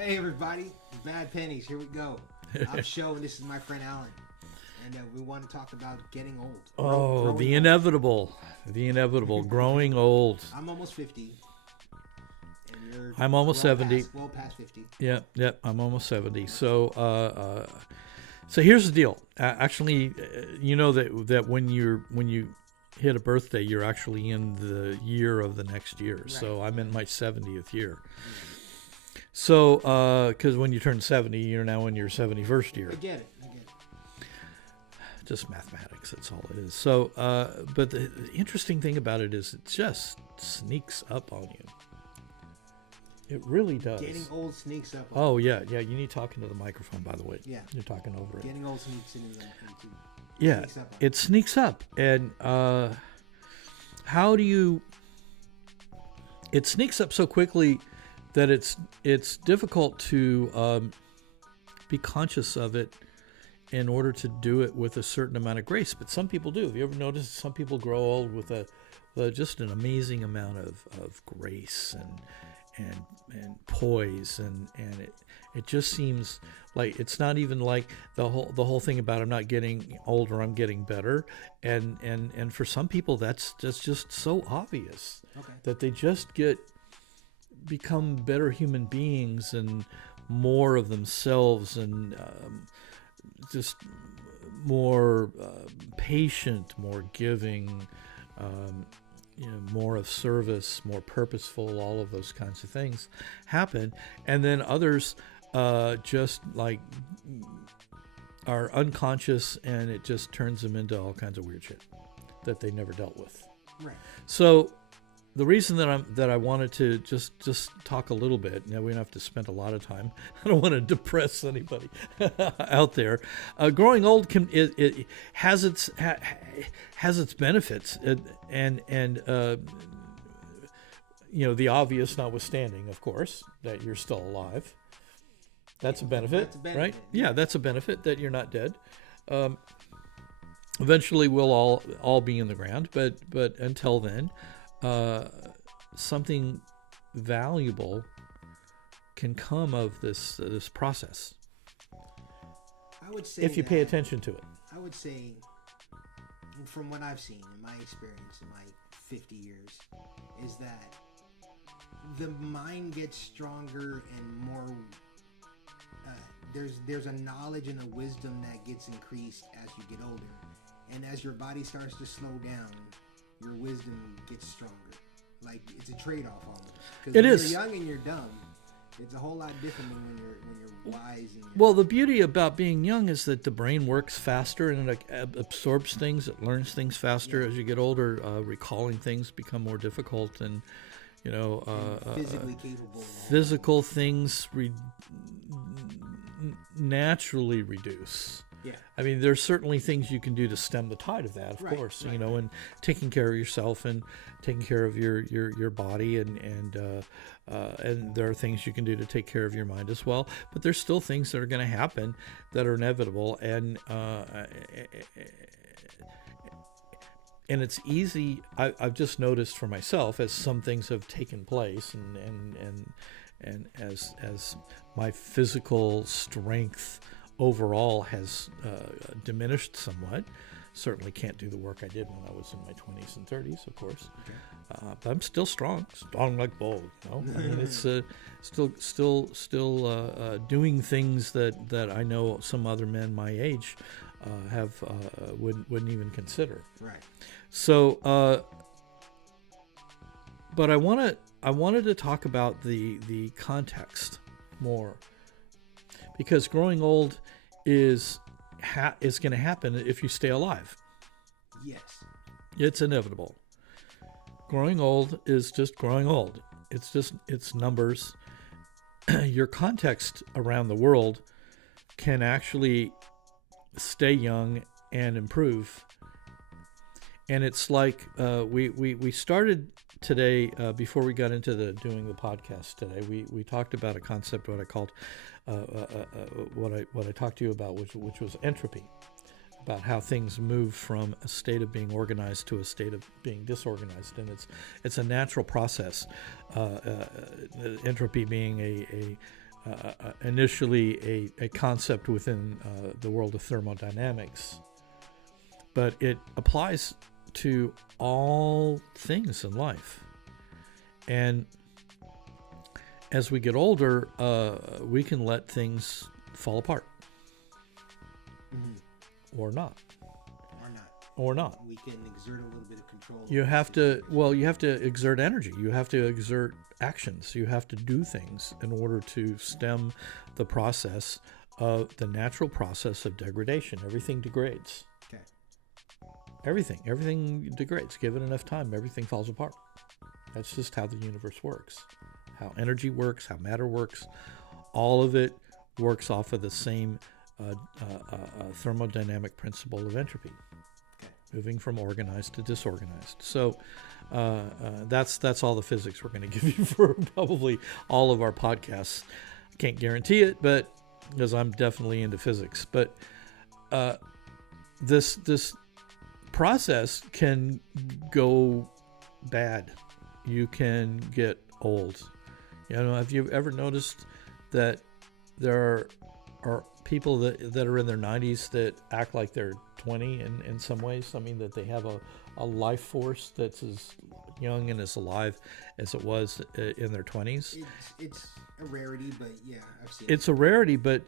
Hey everybody, Bad Pennies, here we go. I'm Sho and this is my friend Alan. And we want to talk about getting old. Growing the inevitable. The inevitable. Growing old. I'm almost 50. And you're I'm almost 70. Well past 50. Yep, I'm almost 70. So here's the deal. Actually, you know that when you hit a birthday, you're actually in the year of the next year. Right. So I'm in my 70th year. So, because when you turn 70, you're now in your 71st year. I get it. Just mathematics, that's all it is. So, but the interesting thing about it is it just sneaks up on you. It really does. Getting old sneaks up on you. Oh, yeah. You need talking to the microphone, by the way. Yeah. You're talking over it. Getting old sneaks into Yeah, it sneaks up. And how do you... It sneaks up so quickly that it's difficult to be conscious of it in order to do it with a certain amount of grace. But some people do. Have you ever noticed some people grow old with just an amazing amount of grace and poise and it just seems like it's not even like the whole thing about I'm not getting older, I'm getting better. And for some people that's just so obvious. Okay. That they just become better human beings and more of themselves and just more patient, more giving, more of service, more purposeful. All of those kinds of things happen, and then others just like are unconscious, and it just turns them into all kinds of weird shit that they never dealt with. Right. So the reason that I wanted to just talk a little bit, now we don't have to spend a lot of time. I don't want to depress anybody out there. Growing old it has its benefits, and the obvious notwithstanding, of course, that you're still alive. That's a benefit, right? Yeah, that's a benefit that you're not dead. Eventually, we'll all be in the ground, but until then. Something valuable can come of this process. I would say if you pay attention to it. I would say, from what I've seen in my experience in my 50 years, is that the mind gets stronger and more. There's a knowledge and a wisdom that gets increased as you get older, and as your body starts to slow down. Your wisdom gets stronger. Like it's a trade-off almost. Because when you're young and you're dumb, it's a whole lot different than when you're wise. Well, the beauty about being young is that the brain works faster and it absorbs things. It learns things faster. As you get older. Recalling things become more difficult, and physically capable. Physical things naturally reduce. Yeah. I mean, there's certainly things you can do to stem the tide of that, of course, and taking care of yourself and taking care of your body and there are things you can do to take care of your mind as well. But there's still things that are going to happen that are inevitable, and it's easy. I've just noticed for myself as some things have taken place and as my physical strength overall has diminished somewhat. Certainly can't do the work I did when I was in my 20s and 30s, of course. Okay. But I'm still strong like bull. I mean, it's still doing things that I know some other men my age wouldn't even consider. Right. So, but I wanted to talk about the context more. Because growing old is going to happen if you stay alive. Yes. It's inevitable. Growing old is just growing old. It's numbers. Your context around the world can actually stay young and improve. And it's like we started today, before we got into doing the podcast today, we talked about a concept, what I called, what I talked to you about, which was entropy, about how things move from a state of being organized to a state of being disorganized, and it's a natural process. Entropy being initially a concept within the world of thermodynamics, but it applies to all things in life. And as we get older, we can let things fall apart. Mm-hmm. Or not. We can exert a little bit of control. You have to exert energy. You have to exert actions. You have to do things in order to stem the process of the natural process of degradation. Everything degrades. Okay. Everything degrades. Give it enough time, everything falls apart. That's just how the universe works. How energy works, how matter works. All of it works off of the same thermodynamic principle of entropy. Moving from organized to disorganized. So that's all the physics we're going to give you for probably all of our podcasts. Can't guarantee it, but because I'm definitely into physics. But this process can go bad. You can get old. Have you ever noticed that there are people that are in their 90s that act like they're 20 in some ways? I mean, that they have a life force that's as young and as alive as it was in their 20s. It's a rarity, but yeah, I've seen it's a rarity, but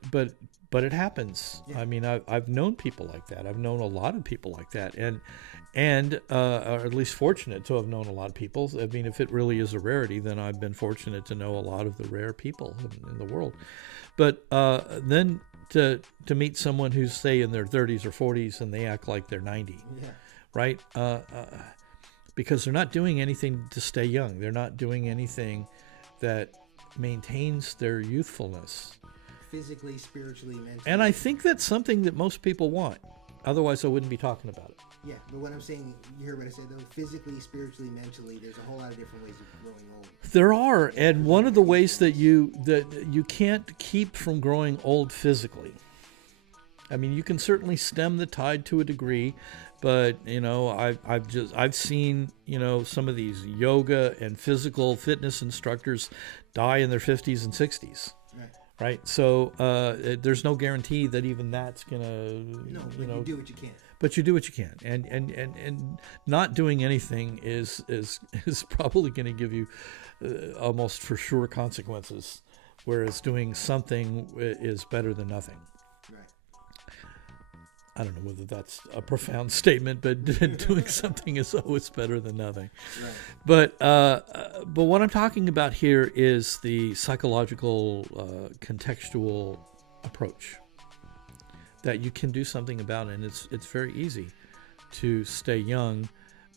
it happens. Yeah. I mean, I've known people like that. I've known a lot of people like that, and or at least fortunate to have known a lot of people. I mean, if it really is a rarity, then I've been fortunate to know a lot of the rare people in the world. But then to meet someone who's, say, in their 30s or 40s and they act like they're 90, yeah. Right? Because they're not doing anything to stay young. They're not doing anything that maintains their youthfulness. Physically, spiritually, mentally. And I think that's something that most people want. Otherwise, I wouldn't be talking about it. Yeah, but what I'm saying, you heard what I said, though, physically, spiritually, mentally, there's a whole lot of different ways of growing old. There are, and one of the ways that you can't keep from growing old physically. I mean, you can certainly stem the tide to a degree, but I've seen some of these yoga and physical fitness instructors die in their 50s and 60s. Right. So there's no guarantee that even that's gonna. No, you do what you can. But you do what you can, and not doing anything is probably going to give you almost for sure consequences, whereas doing something is better than nothing. Right. I don't know whether that's a profound statement, but doing something is always better than nothing. Right. But what I'm talking about here is the psychological, contextual approach that you can do something about, and it's very easy to stay young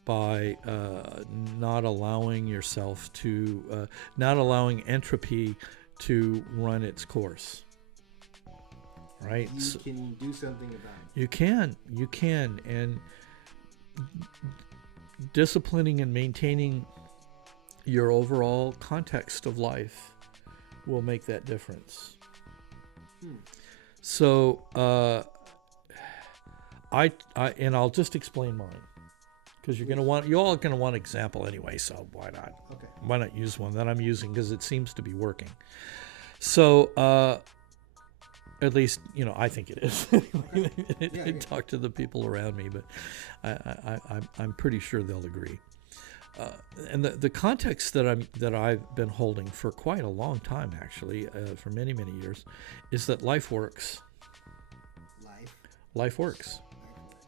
by not allowing yourself to, not allowing entropy to run its course. Right? You can do something about it. You can, and disciplining and maintaining your overall context of life will make that difference. So, I'll just explain mine, because you're all gonna want an example anyway. So why not? Okay. Why not use one that I'm using, because it seems to be working. So, at least, I think it is. Talk to the people around me, but I'm pretty sure they'll agree. And the context that I've been holding for quite a long time, actually, for many, many years, is that life works. Life works.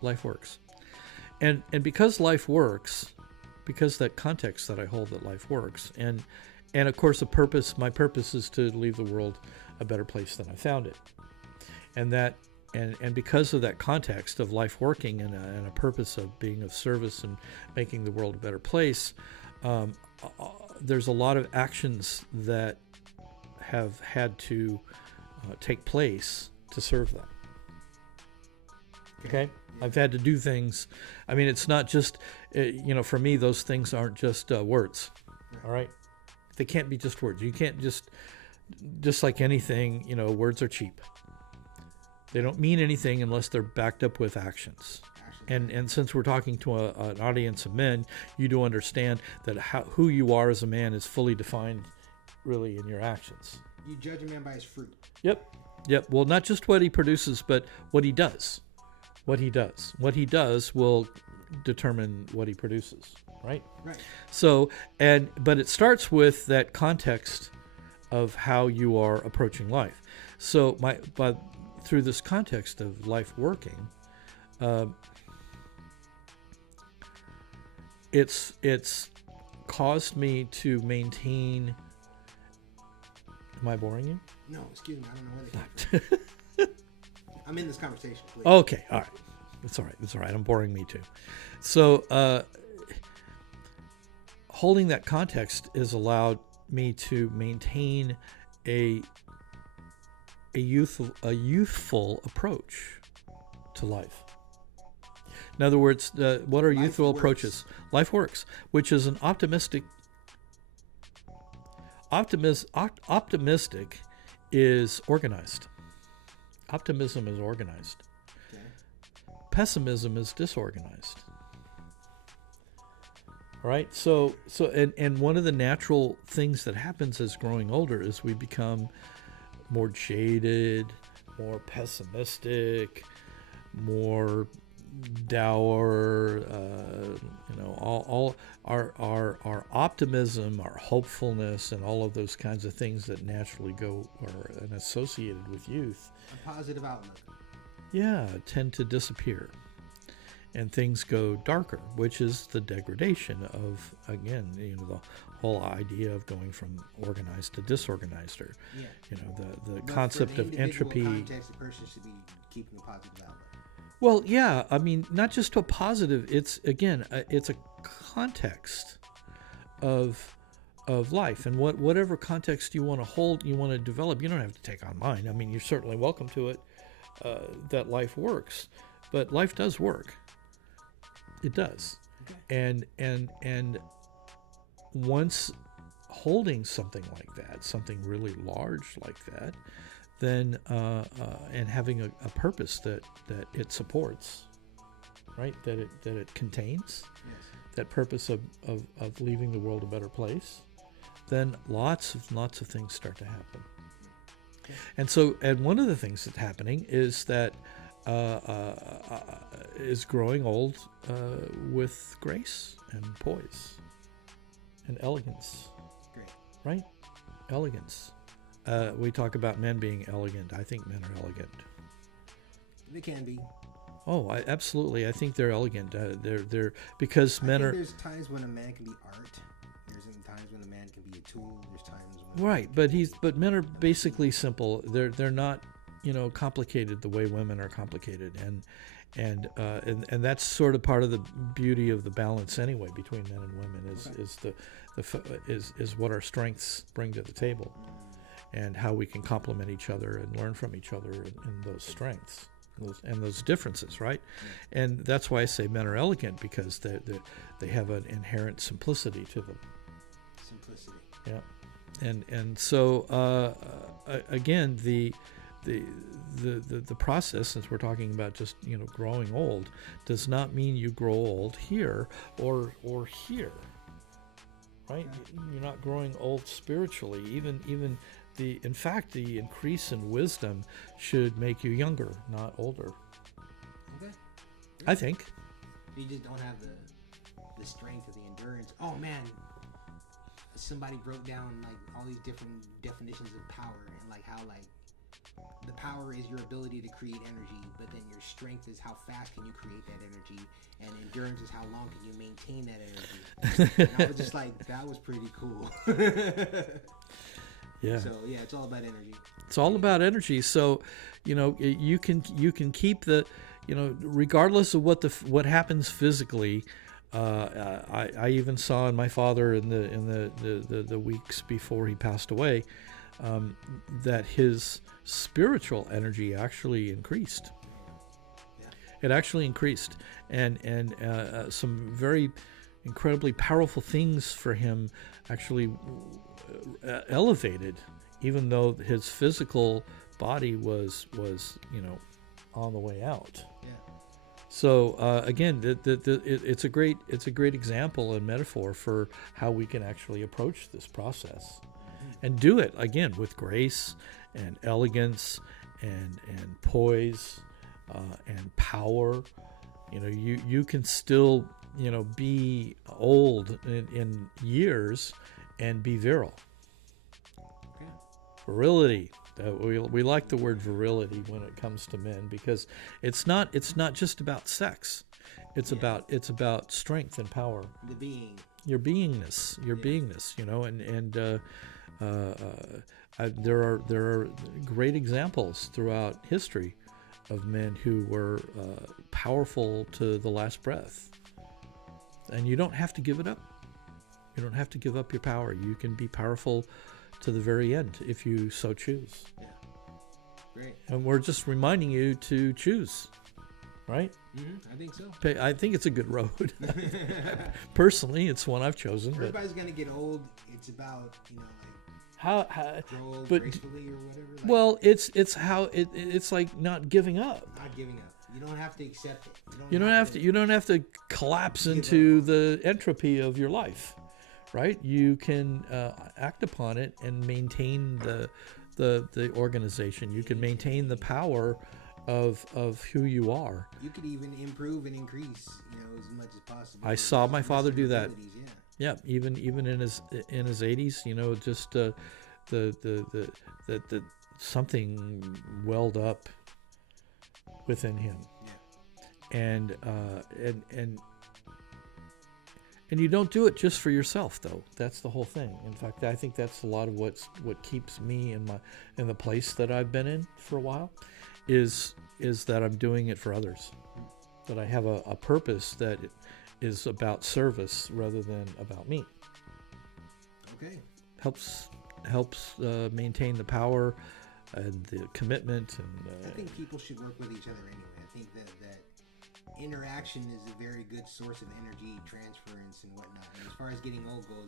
Life works. And because life works, because that context that I hold that life works, and of course my purpose is to leave the world a better place than I found it. And because of that context of life working and a purpose of being of service and making the world a better place, there's a lot of actions that have had to take place to serve that. Okay? I've had to do things. I mean, it's not just, for me, those things aren't just words. All right? They can't be just words. You can't just like anything, words are cheap. They don't mean anything unless they're backed up with actions. And since we're talking to an audience of men, you do understand that who you are as a man is fully defined, really, in your actions. You judge a man by his fruit. Yep. Well, not just what he produces, but what he does. What he does will determine what he produces. Right. So, but it starts with that context of how you are approaching life. So, but through this context of life working, it's caused me to maintain. Am I boring you? No, excuse me. I don't know where they came from. I'm in this conversation, please. Okay, all right. That's all right. I'm boring me too. So, holding that context has allowed me to maintain a youthful approach to life. In other words, what are youthful approaches? Life works, which is an optimistic is organized. Optimism is organized. Okay. Pessimism is disorganized. All right. So and one of the natural things that happens as growing older is we become more jaded, more pessimistic, more dour, all our optimism, our hopefulness, and all of those kinds of things that naturally go or and associated with youth. A positive outlook. Yeah, tend to disappear. And things go darker, which is the degradation of, again, the whole idea of going from organized to disorganized, or, the concept of entropy. Context, the person should be keeping a positive outlook. Well, yeah, I mean, not just to a positive. It's it's a context of life, and whatever context you want to hold, you want to develop. You don't have to take on mine. I mean, you're certainly welcome to it. That life works, but life does work. It does, okay. And once holding something like that, something really large like that, then and having a purpose that it supports, right? That it contains, yes. That purpose of leaving the world a better place, then lots of things start to happen. Okay. And one of the things that's happening is that is growing old with grace and poise and elegance. Great. Right? Elegance. We talk about men being elegant. I think men are elegant. They can be. Oh, absolutely. I think they're elegant. They're because men are. There's times when a man can be art. There's times when a man can be a tool. There's times when. Right, but men are basically simple. They're not, complicated the way women are complicated, and that's sort of part of the beauty of the balance anyway between men and women is what our strengths bring to the table. And how we can complement each other and learn from each other in those strengths and those differences, right? And that's why I say men are elegant, because they have an inherent simplicity to them. Simplicity. Yeah, and so again, the process, since we're talking about just growing old, does not mean you grow old here or here, right? You're not growing old spiritually, even. In fact, the increase in wisdom should make you younger, not older. Okay. I think. You just don't have the strength or the endurance. Oh man, somebody broke down all these different definitions of power, and how the power is your ability to create energy, but then your strength is how fast can you create that energy, and endurance is how long can you maintain that energy. And I was just that was pretty cool. Yeah. So yeah, it's all about energy. It's all about energy. So, you can keep the, regardless of what happens physically. I even saw in my father in the weeks before he passed away, that his spiritual energy actually increased. Yeah. It actually increased, and some very incredibly powerful things for him actually elevated, even though his physical body was on the way out. Yeah. So again, it's a great example and metaphor for how we can actually approach this process, and do it again with grace and elegance and poise and power. You know, you can still, you know, be old in years and be virile. Okay. Virility. We like the word virility when it comes to men, because it's not just about sex. It's about strength and power. The being. Your beingness. You know, and there are great examples throughout history of men who were powerful to the last breath. And you don't have to give it up. You don't have to give up your power. You can be powerful to the very end if you so choose. Yeah. Great. And we're just reminding you to choose, right? I think so. I think it's a good road. Personally, it's one I've chosen. Everybody's going to get old. It's about, you know, like, how grow old gracefully or whatever. Like, well, it's how it's like not giving up. Not giving up. You don't have to accept it. You don't have to collapse into the entropy of your life, right? You can act upon it and maintain the organization. You can maintain the power of who you are. You could even improve and increase, you know, as much as possible. I saw my father do that. Yeah, even in his 80s, you know, just the something welled up within him. Yeah. And you don't do it just for yourself, though. That's the whole thing. In fact, I think that's a lot of what keeps me in the place that I've been in for a while, is that I'm doing it for others. That I have a purpose that is about service rather than about me. Okay. Helps maintain the power and the commitment. And I think people should work with each other anyway. I think that interaction is a very good source of energy transference and whatnot. And as far as getting old goes,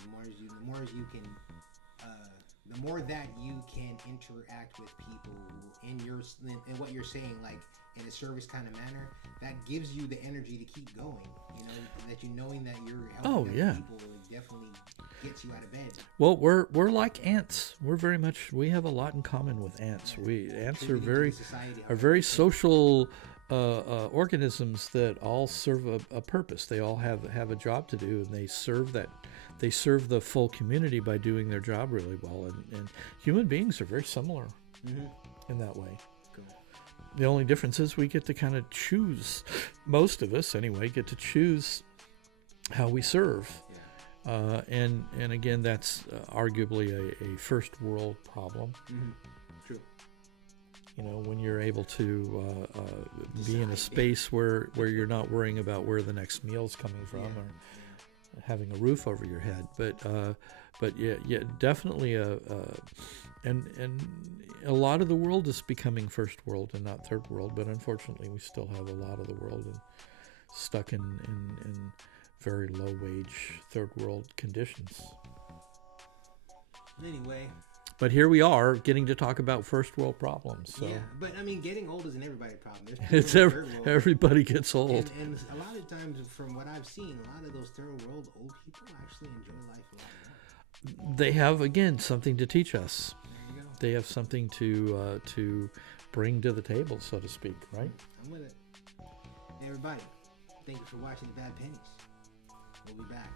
the more that you can interact with people in what you're saying, like in a service kind of manner, that gives you the energy to keep going. You know, that you knowing that you're helping other people definitely gets you out of bed. Well, we're like ants. We have a lot in common with ants. Ants are very social organisms that all serve a purpose. They all have a job to do, and they serve the full community by doing their job really well. And human beings are very similar in that way. Cool. The only difference is we get to kind of choose, most of us anyway, get to choose how we serve. Yeah. And again, that's arguably a first world problem. Mm-hmm. True. You know, when you're able to be in a space where you're not worrying about where the next meal's coming from or having a roof over your head, but yeah, definitely and a lot of the world is becoming first world and not third world, but unfortunately we still have a lot of the world stuck in very low wage third world conditions. Anyway. But here we are getting to talk about first world problems. So. Yeah, but I mean, getting old isn't everybody's problem. It's everybody gets old. And a lot of times, from what I've seen, a lot of those third world old people actually enjoy life a lot more. They have, again, something to teach us. There you go. They have something to bring to the table, so to speak, right? I'm with it. Hey, everybody, thank you for watching The Bad Pennies. We'll be back.